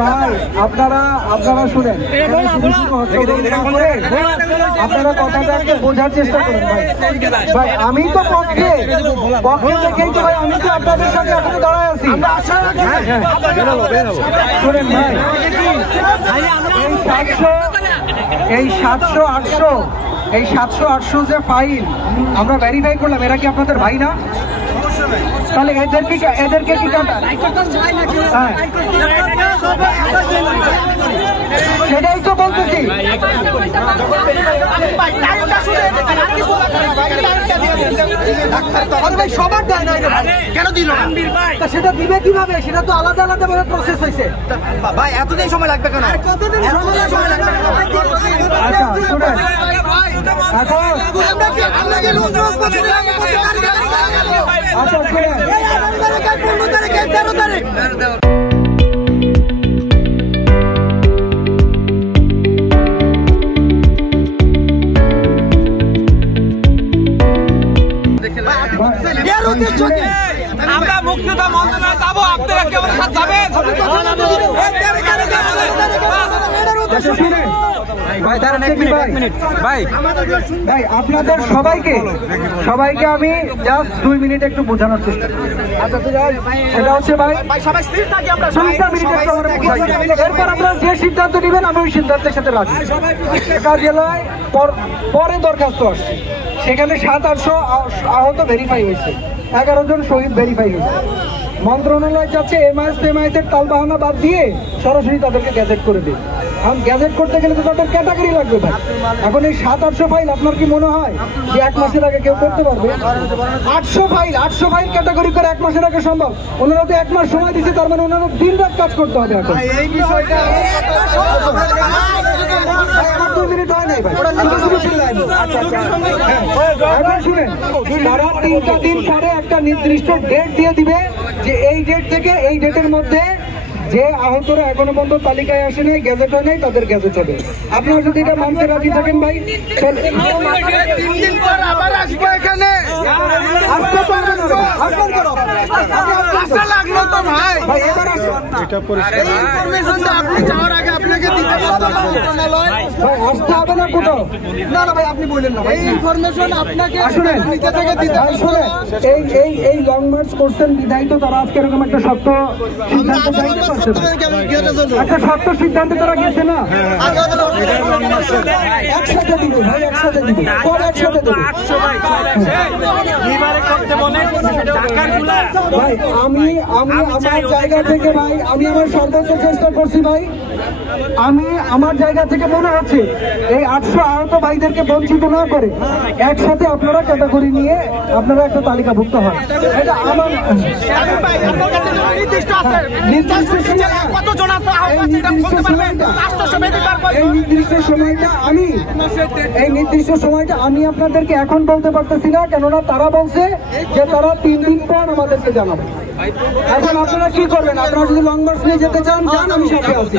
ভাই আপনারা শুনেন, আপনারা কথাটাকে বোঝার চেষ্টা করেন ভাই। ভাই আমি তো পক্ষে দেখেই তো ভাই, আমি তো আপনাদের সাথে এখনো দাঁড়ায় আছি। শুনেন ভাই, এই 700-800 যে ফাইল আমরা ভেরিফাই করলাম, এরা কি আপনাদের ভাই না? তাহলে এদেরকে কি হ্যাঁ সেটাই তো বলতেছি। সবার দেয় না, কেন দিল না? সেটা দিবে কিভাবে? সেটা তো আলাদা আলাদা ভাবে প্রসেস হয়েছে ভাই। এতদিন সময় লাগবে কেন? কতদিন সময় লাগবে? আমরা মুক্তিযোদ্ধা মন্ত্রণালয়ে যাবো, আপনারা কি আমাদের সাথে যাবেন? ভাই আপনাদের সবাইকে আমি জাস্ট 2 মিনিট একটু বোঝানোর চেষ্টা করি। সেটা হচ্ছে ভাই, এরপর আপনারা যে সিদ্ধান্ত নেবেন আমি ওই সিদ্ধান্তের সাথে রাজি। জেলায় পরে দরখাস্ত আসছে, সেখানে 700-800 আহত ভেরিফাই হয়েছে, 11 জন শহীদ ভেরিফাই হয়েছে। মন্ত্রণালয় চাচ্ছে এমআইএস এর তালবাহানা বাদ দিয়ে সরাসরি তাদেরকে গ্যাজেট করে দিই। এখন গ্যাজেট করতে গেলে তো তাদের ক্যাটাগরি লাগবে ভাই। এখন এই 700-800 ফাইল আপনার কি মনে হয় যে 1 মাসের আগে কেউ করতে পারবে? 800 ফাইল ক্যাটাগরি করে 1 মাসের আগে সম্ভব? ওনারা তো 1 মাস সময় দিচ্ছে, তার মানে ওনারা দিন রাত কাজ করতে হবে। এখন এই বিষয়টা 2 মিনিট হয় নাই ভাই, এখন শুনেন, তারা 3টা দিন পরে একটা নির্দিষ্ট ডেট দিয়ে দিবে যে এই ডেট থেকে এই ডেটের মধ্যে যে আহতরা এখনো পর্যন্ত তালিকায় আসেনি, গ্যাজেট হয় নাই, তাদের গ্যাজেট হবে। আপনারা যদি এটা মানতে রাজি থাকেন ভাই, আসতে হবে না কোথাও। না না ভাই, আপনি বললেন না ভাই, ইনফরমেশন আপনাকে শুনেন এই লং মার্চ করছেন বিধায়িত তারা আজকে এরকম একটা শক্ত সিদ্ধান্ত একটা শক্ত সিদ্ধান্তে তারা গেছে না। একসাথে দিবে ভাই, একসাথে দিবে, পরে একসাথে দেবে ভাই। আমি আমার জায়গা থেকে ভাই, আমি আমার সর্বোচ্চ চেষ্টা করছি ভাই। আমি আমার জায়গা থেকে মনে হচ্ছে এই 800 আহত ভাইদেরকে বঞ্চিত না করে একসাথে আপনারা ক্যাটাগরি নিয়ে আপনারা একটা তালিকাভুক্ত হয়। এটা আমার এই নির্দিষ্ট সময়টা আমি আপনাদেরকে এখন বলতে পারতেছি না, কেননা তারা বলছে যে তারা 3 দিন পর আমাদেরকে জানাবে। এখন আপনারা কি করবেন? আপনারা যদি লং মার্চ নিয়ে যেতে চান, যান, আমি সাথে আছি।